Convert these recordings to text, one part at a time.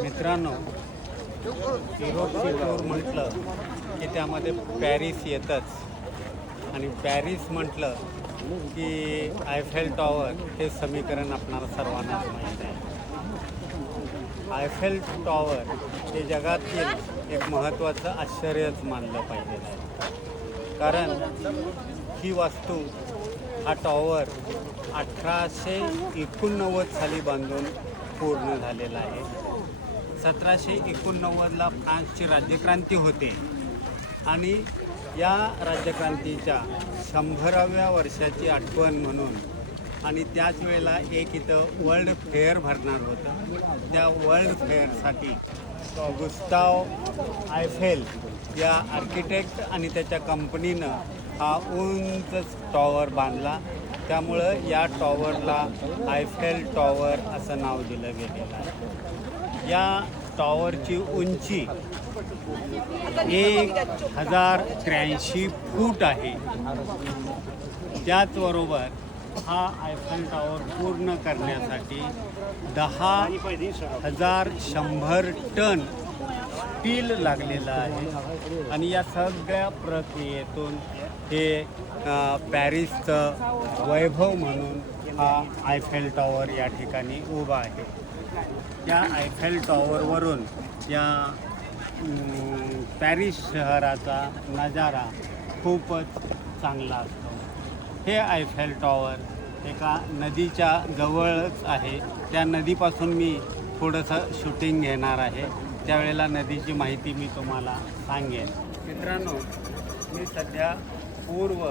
मित्रांनो युरोपची टूर म्हटलं की त्यामध्ये पॅरिस येतच. आणि पॅरिस म्हटलं की आयफेल टॉवर हे समीकरण आपणाला सर्वांनाच माहीत आहे. आयफेल टॉवर हे जगातील एक महत्त्वाचं आश्चर्यच मानलं पाहिजे. कारण ही वास्तू हा टॉवर अठराशे एकोणनव्वद साली बांधून पूर्ण झालेला आहे. सतराशे एकोणनव्वदला फ्रान्सची राज्यक्रांती होते. आणि या राज्यक्रांतीच्या शंभराव्या वर्षाची आठवण म्हणून आणि त्याच वेळेला एक इथं वर्ल्ड फेअर भरणार होता. त्या वर्ल्ड फेअरसाठी गुस्ताव आयफेल या आर्किटेक्ट आणि त्याच्या कंपनीनं हा उंच टॉवर बांधला. त्यामुळं या टॉवरला आयफेल टॉवर असं नाव दिलं गेलेलं आहे. या टॉवरची उंची एक हजार त्र्याऐंशी फूट आहे. त्याचबरोबर हा आयफेल टॉवर पूर्ण करण्यासाठी दहा हजार शंभर टन स्टील लागलेलं आहे. आणि या सगळ्या प्रक्रियेतून हे पॅरिसचं वैभव म्हणून हा आयफेल टॉवर या ठिकाणी उभा आहे. या आयफेल टॉवरवरून या पॅरिस शहराचा नजारा खूपच चांगला असतो. हे आयफेल टॉवर एका नदीच्या जवळच आहे. त्या नदीपासून मी थोडंसं शूटिंग घेणार आहे. त्यावेळेला नदीची माहिती मी तुम्हाला सांगेन. मित्रांनो मी सध्या पूर्व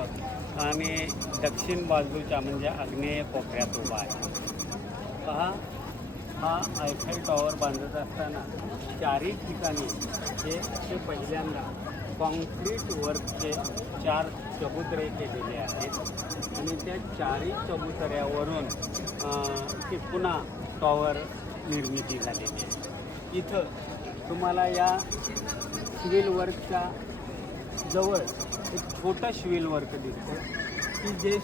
आणि दक्षिण बाजूच्या म्हणजे आग्नेय कोपऱ्यात उभा आहे. पहा हा आयफेल टॉवर बांधत असताना चारही ठिकाणी हे ते पहिल्यांदा कॉन्क्रीट वर्कचे चार चबुतरे केलेले आहेत. आणि त्या चारही चबुतऱ्यावरून ते पुन्हा टॉवर निर्मिती झालेली आहे. इथं तुम्हाला या सिव्हिल वर्कच्या जवळ एक छोटा सिव्हिल वर्क दिसतो की जे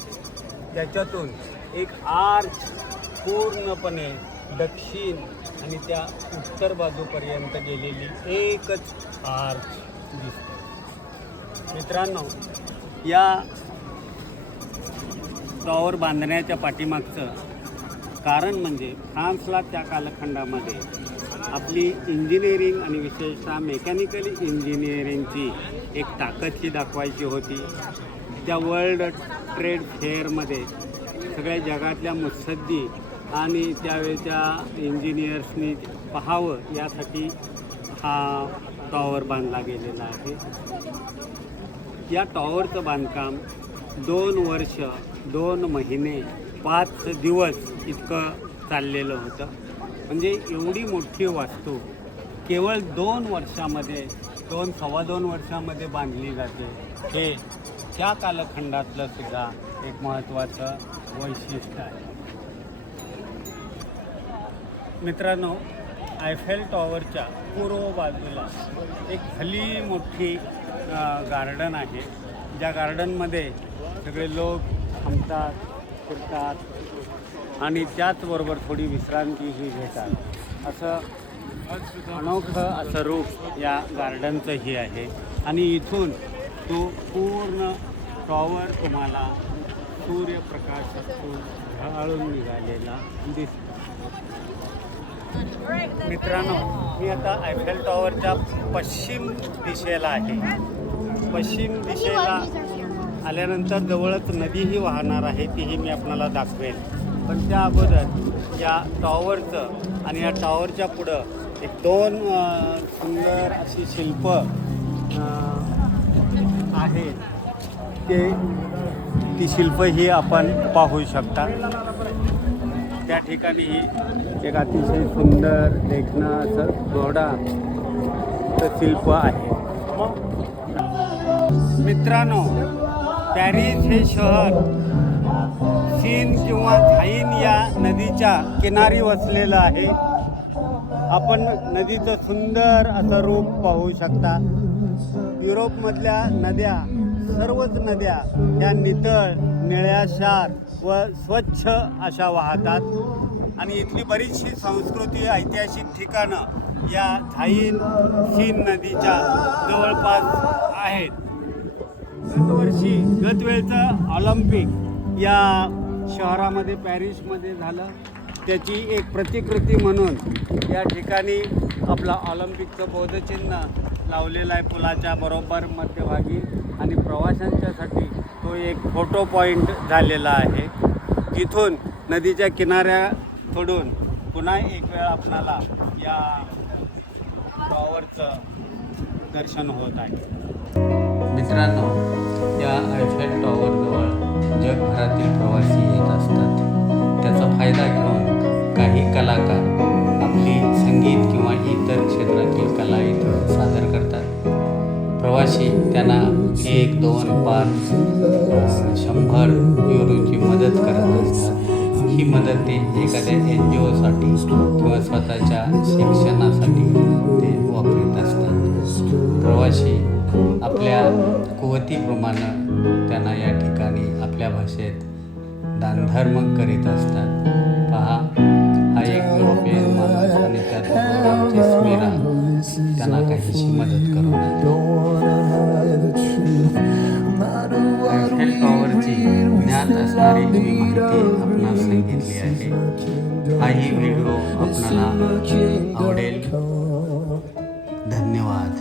त्याच्यातून एक आर्च पूर्णपणे दक्षिण आणि त्या उत्तर बाजूपर्यंत गेलेली एकच आर्च दिसते. मित्रांनो या टॉवर बांधण्याच्या पाठीमागचं कारण म्हणजे फ्रान्सला त्या कालखंडामध्ये आपली इंजिनिअरिंग आणि विशेषतः मेकॅनिकल इंजिनिअरिंगची एक ताकद ही दाखवायची होती. त्या वर्ल्ड ट्रेड फेअरमध्ये सगळ्या जगातल्या मुत्सद्दी आणि त्यावेळच्या इंजिनियर्सनी पाहावं यासाठी हा टॉवर बांधला गेलेला आहे. या टॉवरचं बांधकाम दोन वर्ष दोन महिने पाच दिवस इतकं चाललेलं होतं. म्हणजे एवढी मोठी वास्तू केवळ दोन वर्षामध्ये दोन सव्वा दोन वर्षामध्ये बांधली जाते. हे त्या कालखंडातलं सुद्धा एक महत्त्वाचं वैशिष्ट्य आहे. मित्रांनो आयफेल टॉवरच्या पूर्व बाजूला एक भली मोठी गार्डन आहे. ज्या गार्डनमध्ये सगळे लोक थांबतात फिरतात आणि त्याचबरोबर थोडी विश्रांतीही घेतात. असं अनोखं असं रूप या गार्डनचंही आहे. आणि इथून तो पूर्ण टॉवर तुम्हाला सूर्यप्रकाशातून ढाळून निघालेला दिसतो. मित्रांनो मी आता आयफेल टॉवरच्या पश्चिम दिशेला आहे. पश्चिम दिशेला आल्यानंतर जवळच नदीही वाहणार आहे तीही मी आपणाला दाखवेल पण त्या अगोदर या टॉवरचं आणि या टॉवरच्या पुढं एक दोन सुंदर अशी शिल्प आहेत ते ती शिल्प ही आपण पाहू शकता. त्या ठिकाणी एक अतिशय सुंदर देखणं असं घोडा शिल्प आहे. मित्रांनो पॅरिस हे शहर सीन किंवा झाईन या नदीच्या किनारी वसलेलं आहे. आपण नदीचं सुंदर असं रूप पाहू शकता. युरोपमधल्या नद्या सर्वच नद्या या नितळ निळ्याशार व स्वच्छ अशा वाहतात. आणि इथली बरीचशी संस्कृती ऐतिहासिक ठिकाणं या झाईन सीन नदीच्या जवळपास आहेत. गतवर्षी गतवेळचं ऑलिम्पिक या शहरामध्ये पॅरिसमध्ये झालं. त्याची एक प्रतिकृती म्हणून या ठिकाणी आपला ऑलिम्पिकचं बोधचिन्ह लावलेला आहे पुलाच्या बरोबर मध्यभागी. आणि प्रवाशांच्यासाठी तो एक फोटो पॉईंट झालेला आहे. तिथून नदीच्या किनाऱ्या थोडून पुन्हा एक वेळ आपणाला या टॉवरचं दर्शन होत आहे. मित्रांनो या आयफेल टॉवरजवळ जगभरातील प्रवासी येत असतात. त्याचा फायदा घेऊन काही कलाकार प्रवासी त्यांना एक दोन पाच शंभर युरोची मदत करत असतात. ही मदत ते एखाद्या एन जी ओसाठी किंवा स्वतःच्या शिक्षणासाठी ते वापरत असतात. प्रवासी आपल्या कुवतीप्रमाणे त्यांना या ठिकाणी आपल्या भाषेत दानधर्म करीत असतात. पहा हा एक युरोपियन माणूस आणि त्यात स्मिरा त्यांना काहीशी मदत करून आयफेल टॉवरची ज्ञात असणारी ही माहिती आपणास सांगितली आहे. हाही व्हिडिओ आपणाला आवडेल. धन्यवाद.